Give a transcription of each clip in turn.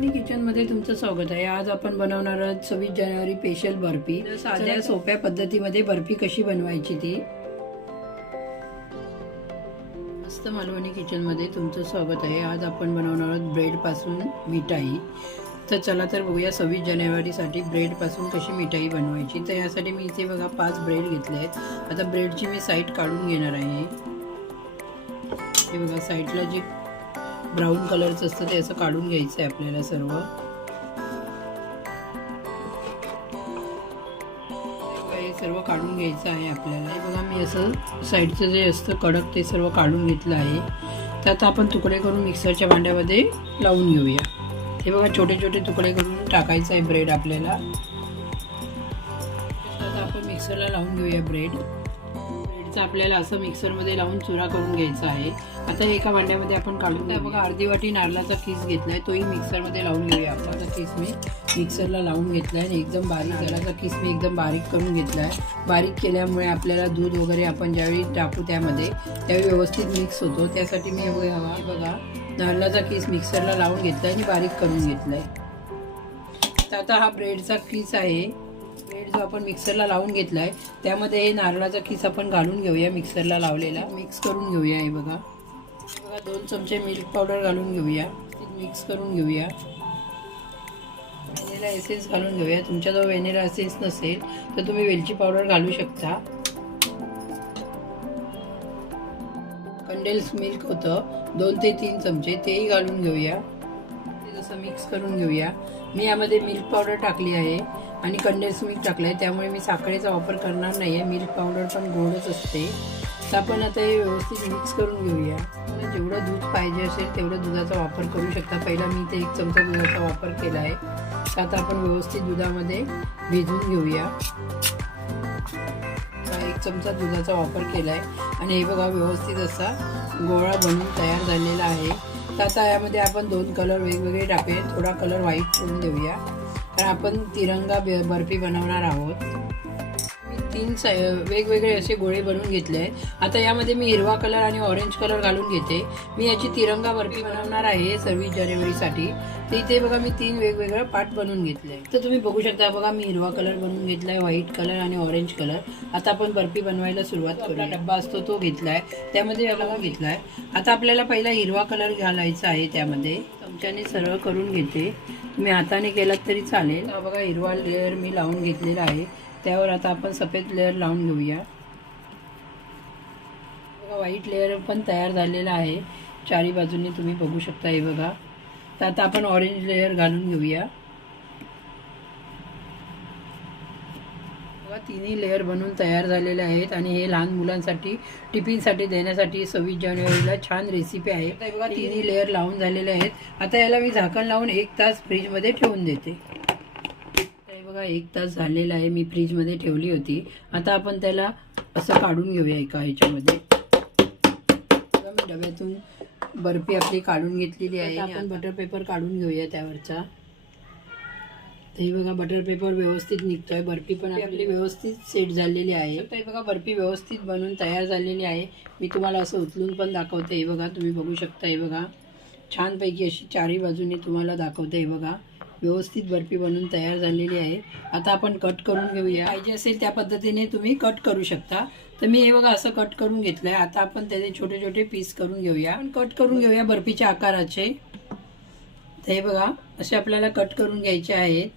मालवणी किचनमध्ये तुमचं स्वागत आहे. आज आपण बनवणार आहोत सव्वीस जानेवारी स्पेशल बर्फी. साध्या सोप्या पद्धतीमध्ये बर्फी कशी बनवायची ती? मस्त मालवणी किचनमध्ये तुमचं स्वागत आहे. आज आपण बनवणार आहोत ब्रेडपासून मिठाई. तर चला तर बघूया सव्वीस जानेवारीसाठी ब्रेडपासून कशी मिठाई बनवायची. तर यासाठी मी इथे बघा पाच ब्रेड घेतले आहेत. आता ब्रेडची मी साईड काढून घेणार आहे. हे बघा साईडला जे ब्राऊन कलरचं असतं ते असं काढून घ्यायचं आहे आपल्याला सर्व. हे सर्व काढून घ्यायचं आहे आपल्याला. हे बघा मी असं साईडचं जे असतं कडक ते सर्व काढून घेतलं आहे. तर आता आपण तुकडे करून मिक्सरच्या भांड्यामध्ये लावून घेऊया. हे बघा छोटे छोटे तुकडे करून टाकायचं आहे ब्रेड आपल्याला. आता आपण मिक्सरला लावून घेऊया ब्रेड. ब्रेडचा आपल्याला असं मिक्सरमध्ये लावून चुरा करून घ्यायचा आहे. आता एका भांड्यामध्ये आपण काढून घ्या बघा अर्धी वाटी नारळाचा किस आहे तोही मिक्सरमध्ये लावून घेऊया. आपण आता किस मी मिक्सरला लावून घेतलाय आणि एकदम बारीक नारळाचा किस मी एकदम बारीक करून घेतला आहे बारीक केल्यामुळे आपल्याला दूध वगैरे आपण ज्यावेळी टाकू त्यामध्ये त्यावेळी व्यवस्थित मिक्स होतो. त्यासाठी मी हे बघा बघा नारळाचा किस मिक्सरला लावून घेतलाय आणि बारीक करून घेतलाय. तर आता हा ब्रेडचा किस आहे. ब्रेड जो आपण मिक्सरला लावून घेतला आहे त्यामध्ये हे नारळाचा किस आपण घालून घेऊया मिक्सरला लावलेला. मिक्स करून घेऊया हे बघा. बघा दोन चमचे मिल्क पावडर घालून घेऊया. मिक्स करून घेऊया. व्हॅनिला एसेन्स घालून घेऊया. तुमच्याजवळ व्हॅनिला एसेन्स नसेल तर तुम्ही वेलची पावडर घालू शकता. कंडेल्स मिल्क होतं. दोन ते तीन चमचे तेही घालून घेऊया. जसं मिक्स करून घेऊया. मी यामध्ये मिल्क पावडर टाकली आहे आणि कंडेन्स मिल्क टाकलं आहे. त्यामुळे मी साखरेचा वापर करणार नाही आहे मिल्क पावडर पण गोडच असते. तर आपण आता हे व्यवस्थित मिक्स करून घेऊया. तुम्हाला जेवढं दूध पाहिजे असेल तेवढं दुधाचा वापर करू शकता. पहिला मी ते एक चमचा दुधाचा वापर केला आहे. तर आता आपण व्यवस्थित दुधामध्ये भिजवून घेऊया. एक चमचा दुधाचा वापर केला आहे. आणि हे बघा व्यवस्थित असा गोळा बनून तयार झालेला आहे. तर आता यामध्ये आपण दोन कलर वेगवेगळे टाकूया. थोडा कलर व्हाईट करून देऊया. कारण आपण तिरंगा बर्फी बनवणार आहोत. तीन वेगवेगळे असे गोळे बनवून घेतले. आहे आता यामध्ये मी हिरवा कलर आणि ऑरेंज कलर घालून घेते. मी याची तिरंगा बर्फी बनवणार आहे सव्वीस जानेवारीसाठी. तर इथे बघा मी तीन वेगवेगळे पार्ट बनवून घेतले. आहे तर तुम्ही बघू शकता बघा मी हिरवा कलर बनवून घेतलाय व्हाईट कलर आणि ऑरेंज कलर आता आपण बर्फी बनवायला सुरुवात करूया. डब्बा असतो तो घेतलाय. त्यामध्ये बघा घेतलाय. आता आपल्याला पहिला हिरवा कलर घालायचा आहे त्यामध्ये. चमच्याने सरळ करून घेते. तुम्ही हाताने केलात तरी चालेल. बघा हिरवा लेअर मी लावून घेतलेला आहे. त्यावर आता आपण सफेद लेअर लावून घेऊया. बघा व्हाईट लेअर पण तयार झालेला आहे. चारी बाजूंनी तुम्ही बघू शकता हे बघा. तर आता आपण ऑरेंज लेअर घालून घेऊया. बघा तिन्ही लेअर बनवून तयार झालेले आहेत आणि हे लहान मुलांसाठी टिफिनसाठी देण्यासाठी सव्वीस जानेवारीला छान रेसिपी आहे. बघा तिन्ही लेअर लावून झालेले आहेत. आता याला मी झाकण लावून एक तास फ्रीजमध्ये ठेवून देते. बघा एक तास झालेला आहे. मी फ्रीजमध्ये ठेवली होती. आता आपण त्याला असं काढून घेऊया एका ह्याच्यामध्ये. मी डब्यातून बर्फी आपली काढून घेतलेली आहे. आपण बटर पेपर काढून घेऊया त्यावरचा. हे बघा बटर पेपर व्यवस्थित निघतोय. बर्फी पण आपली व्यवस्थित सेट झालेली आहे. तर हे बघा बर्फी व्यवस्थित बनवून तयार झालेली आहे. मी तुम्हाला असं उचलून पण दाखवते. हे बघा तुम्ही बघू शकता. हे बघा छानपैकी अशी चारही बाजूने तुम्हाला दाखवते. हे बघा व्यवस्थित बर्फी बनवून तयार झालेली आहे. आता आपण कट करून घेऊया. पाहिजे असेल त्या पद्धतीने तुम्ही कट करू शकता. तर मी हे बघा असं कट करून घेतलंय. आता आपण त्याचे छोटे छोटे पीस करून घेऊया. कट करून घेऊया बर्फीच्या आकाराचे. तर हे बघा असे आपल्याला कट करून घ्यायचे आहेत.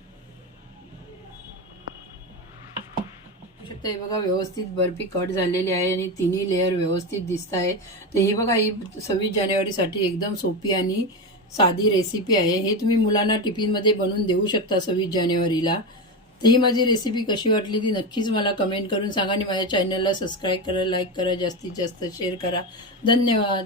शकता हे बघा व्यवस्थित बर्फी कट झालेली आहे आणि तिन्ही लेअर व्यवस्थित दिसत आहे तर हे बघा ही सव्वीस जानेवारीसाठी एकदम सोपी आणि साधी रेसिपी आहे. हे तुम्ही मुलांना टिफिनमध्ये बनवून देऊ शकता सव्वीस जानेवारीला. तर ही माझी रेसिपी कशी वाटली ती नक्कीच मला कमेंट करून सांगा आणि माझ्या चॅनलला सबस्क्राईब करा लाईक करा जास्तीत जास्त शेअर करा. धन्यवाद.